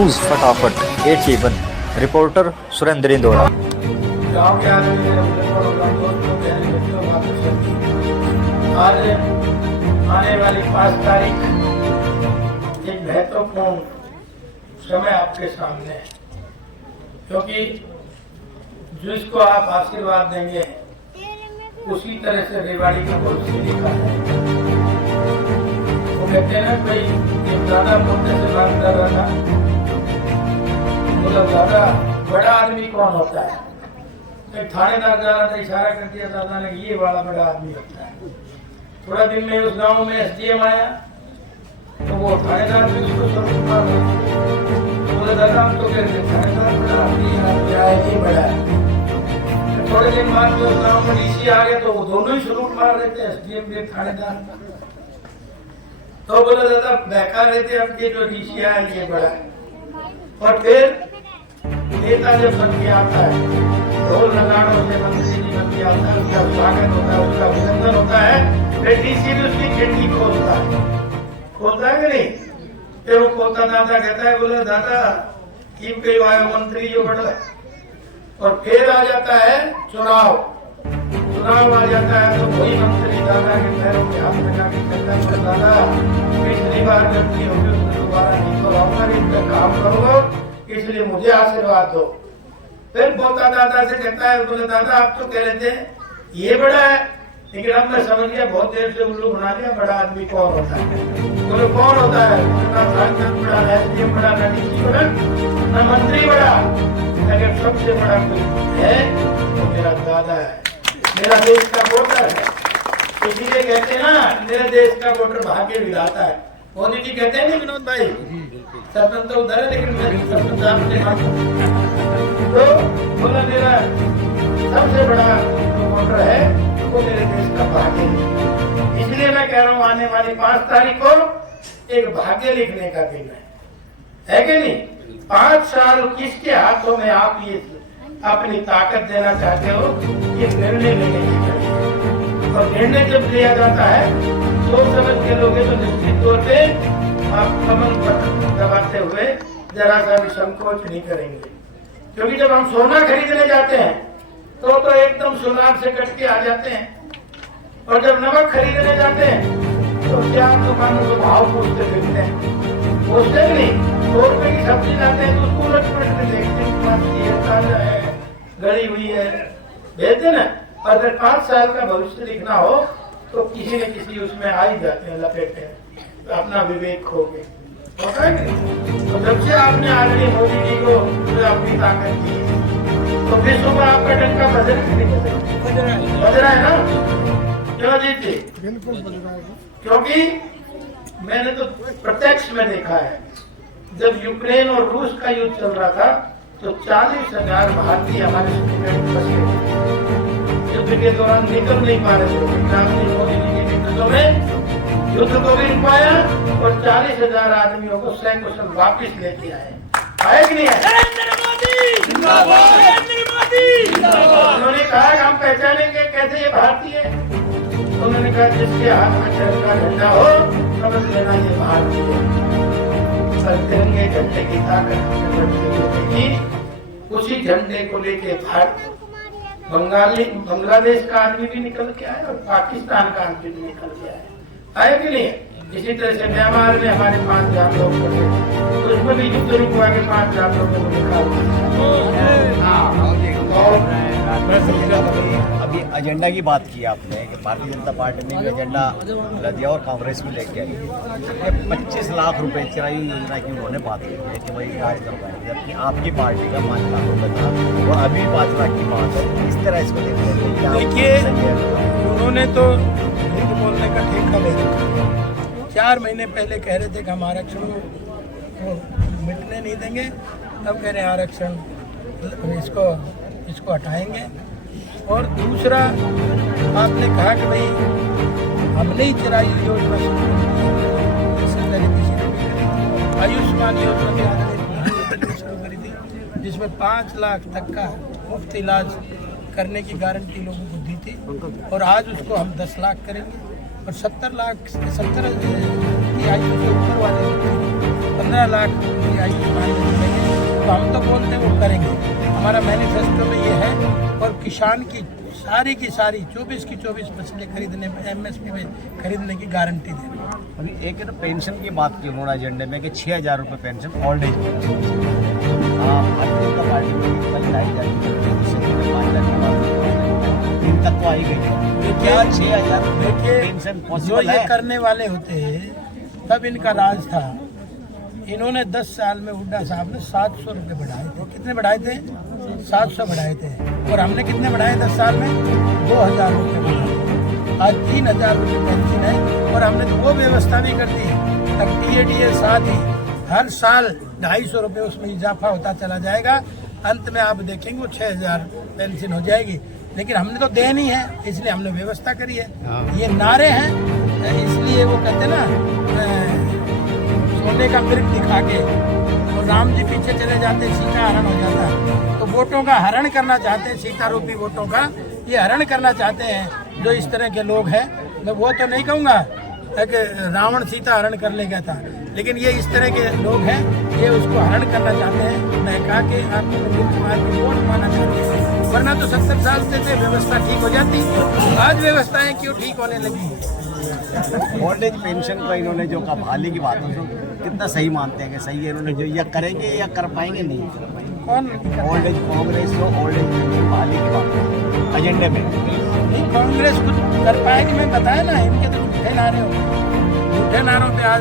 News फटाफट 8 reporter Surendra Indora. गाँव के आदमी आज आने वाली 5 तारीख एक महत्वपूर्ण समय आपके सामने है, क्योंकि जिसको आप आशीर्वाद देंगे उसी तरह से रेवाड़ी का भविष्य लिखा है। वो कहते हैं ना, भाई एक दादा पोते से बात कर रहा था, बोला दादा बड़ा आदमी कौन होता है? एक थानेदार जा रहा था, इशारा कर दिया दादा ने, ये वाला बड़ा आदमी होता है। थोड़ा दिन में उस गांव में एसडीएम आया, तो वो थानेदार भी उसको स्वरूप मार रहे, बोले दादा हम तो कहते थानेदार बड़ा आदमी आया, ये बड़ा है। थोड़े दिन बाद में उस गांव में डीसी आ गया, तो वो दोनों ही स्वरूप मार रहे थे, एसडीएम भी थानेदार। तो बोले दादा बहका रहे थे, अब ये जो डीसी आया ये बड़ा है। और फिर नेता जब बन के आता है, ढोल नगाड़ों से मंत्री जी बन के आता है, उसका स्वागत होता है, उसका अभिनंदन होता है, फिर डीसी भी उसकी खिड़की खोलता है कि नहीं? फिर वो खोलता दादा कहता है, बोले दादा की कोई आया मंत्री जो बड़ा है। और फिर आ जाता है चुनाव आ जाता है, तो वही मंत्री दादा के पैरों में हाथ लगा के कहता है, दादा पिछली बार गलती होगी उसको दोबारा नहीं कराऊंगा, इनका काम करो, इसलिए मुझे आशीर्वाद दो। फिर पोता दादा से कहता है, बोले दादा आप तो कह रहे थे ये बड़ा है, लेकिन अब मैं समझ गया, बहुत देर से उल्लू बना लिया, बड़ा आदमी कौन होता है? बोले कौन होता है? सांसद बड़ा, एसडीएम बड़ा, ना डीसी बड़ा, ना मंत्री बड़ा, अगर सबसे बड़ा कोई है तो मेरा दादा है, मेरा देश का वोटर है। इसीलिए कहते हैं ना, मेरे देश का वोटर भाग्य विधाता है। मोदी जी कहते हैं नहीं विनोद भाई, सरपंच तो उधर है, लेकिन मेरे सरपंच आपने तो बोला मेरा सबसे बड़ा वोटर है, वो मेरे देश का भाग्य है। इसलिए मैं कह रहा हूँ, आने वाली 5 तारीख को एक भाग्य लिखने का दिन है कि नहीं? 5 साल किसके हाथों में आप ये अपनी ताकत देना चाहते हो, ये निर्णय लेने की करें। और निर्णय जब लिया जाता है सोच समझ के लोगे तो निश्चित तौर पे आप कमल पर दबाते हुए जरा सा भी संकोच नहीं करेंगे। क्योंकि जब हम सोना खरीदने जाते हैं तो एकदम सुनार से कट के आ जाते हैं, और जब नमक खरीदने जाते हैं तो 4 दुकानों को भाव पूछते फिरते हैं, पूछते नहीं। 100 रुपए की सब्जी लाते हैं तो उसको उलट-पलट के देखते हैं, ताजा है, गली हुई है, भेजते ना। और अगर 5 साल का भविष्य लिखना हो तो किसी न किसी उसमें आ ही जाते हैं लपेटे, तो अपना विवेक खो गए। तो जब से आपने आदरणीय मोदी जी को अपनी ताकत दी, तो विश्व में आपका डंका बज रहा है ना? क्यों जीत जी? बिल्कुल बज रहा है। क्योंकि मैंने तो प्रत्यक्ष में देखा है, जब यूक्रेन और रूस का युद्ध चल रहा था तो 40,000 भारतीय हमारे स्टूडेंट फंसे युद्ध के दौरान, निकल नहीं पा रहे थे। मोदी जी के नेतृत्व में युद्ध को भी रुकवाया और 40,000 आदमियों को सकुशल वापिस लेके आए कि नहीं आए? नरेंद्र मोदी जिंदाबाद, नरेंद्र मोदी जिंदाबाद। उन्होंने कहा कि हम पहचानेंगे कैसे ये भारतीय है। उन्होंने कहा जिसके हाथ में तिरंगा झंडा हो समझ लेना ये भारतीय है। तिरंगे झंडे की ताकत, उसी झंडे को लेके भारत बांग्लादेश का आदमी भी निकल के आया और पाकिस्तान का आदमी भी निकल के आया कि नहीं? इसी तरह से म्यांमार में हमारे 5,000 लोग बचे, तो उसमें भी युद्ध रुकवा के 5,000 लोगों को अभी एजेंडा की बात की आपने कि भारतीय जनता पार्टी ने एजेंडा दिया और कांग्रेस भी लेके आई। 25 लाख रुपए चराई योजना की उन्होंने बात की है कि वही कार्य करवाएंगे, जबकि आपकी पार्टी का 5 लाख रुपए था और अभी 5 लाख की बात है। इस तरह इसको देखिए, उन्होंने तो बोलने का ठेका ले रखा। 4 महीने पहले कह रहे थे कि हम आरक्षण को मिटने नहीं देंगे, अब कह रहे हैं आरक्षण इसको हटाएंगे। और दूसरा आपने कहा कि भाई हमने ही चराई योजना शुरू करी, आयुष्मान योजना भी शुरू करी थी, जिसमें 5 लाख तक का मुफ्त इलाज करने की गारंटी लोगों को दी थी, और आज उसको हम 10 लाख करेंगे। और 70 लाख 70 की आयु से ऊपर वाले 15 लाख की आयु मान लेंगे, तो हम तो बोलते हैं वो करेंगे। हमारा मैनिफेस्टो में ये है, और किसान की सारी 24 की 24 फसलें खरीदने, MSP में खरीदने की गारंटी दें। अभी एक है ना पेंशन की बात की उन्होंने एजेंडे में कि 6,000 रुपये पेंशन ओल्ड एज में। भारतीय जनता पार्टी में कल लाई जाएगी, दिन तक तो आई गई है। क्या 6,000 पेंशन जो पॉसिबल ये है? करने वाले होते हैं तब इनका राज था। इन्होंने 10 साल में हुड्डा साहब ने 700 रुपये बढ़ाए थे। कितने बढ़ाए थे? 700 बढ़ाए थे। और हमने कितने बढ़ाए 10 साल में? 2,000 रुपये बढ़ाए। आज 3,000 रुपये पेंशन है, और हमने तो वो व्यवस्था भी कर दी। अब TADA साथ ही हर साल 250 रुपये उसमें इजाफा होता चला जाएगा। अंत में आप देखेंगे वो 6,000 पेंशन हो जाएगी। लेकिन हमने तो देनी है, इसलिए हमने व्यवस्था करी है। ये नारे हैं, इसलिए वो कहते हैं ना, सोने का मृग दिखा के और राम जी पीछे चले जाते, सीता हरण हो जाता। तो वोटों का हरण करना चाहते हैं, सीता रूपी वोटों का ये हरण करना चाहते हैं जो इस तरह के लोग हैं। मैं वो तो नहीं कहूँगा कि रावण सीता हरण कर ले गया था, लेकिन ये इस तरह के लोग हैं, ये उसको हरण करना चाहते हैं। मैं कहा कि आपको नवीन कुमार की वोट पाना चाहते हैं, वरना तो 70 साल से व्यवस्था ठीक हो जाती। आज व्यवस्थाएं क्यों ठीक होने लगी? ओल्ड एज पेंशन का इन्होंने जो कहा बहाली की बात है, तो कितना सही मानते हैं कि सही है इन्होंने जो, या करेंगे या कर पाएंगे? नहीं। कौन ओल्ड एज कांग्रेस जो ओल्ड एज पेंशन बहाली की बात एजेंडे में नहीं, कांग्रेस कुछ कर पाएगी? मैं बताया ना, इनके तो झूठे नारे हो, झूठे नारों पे आज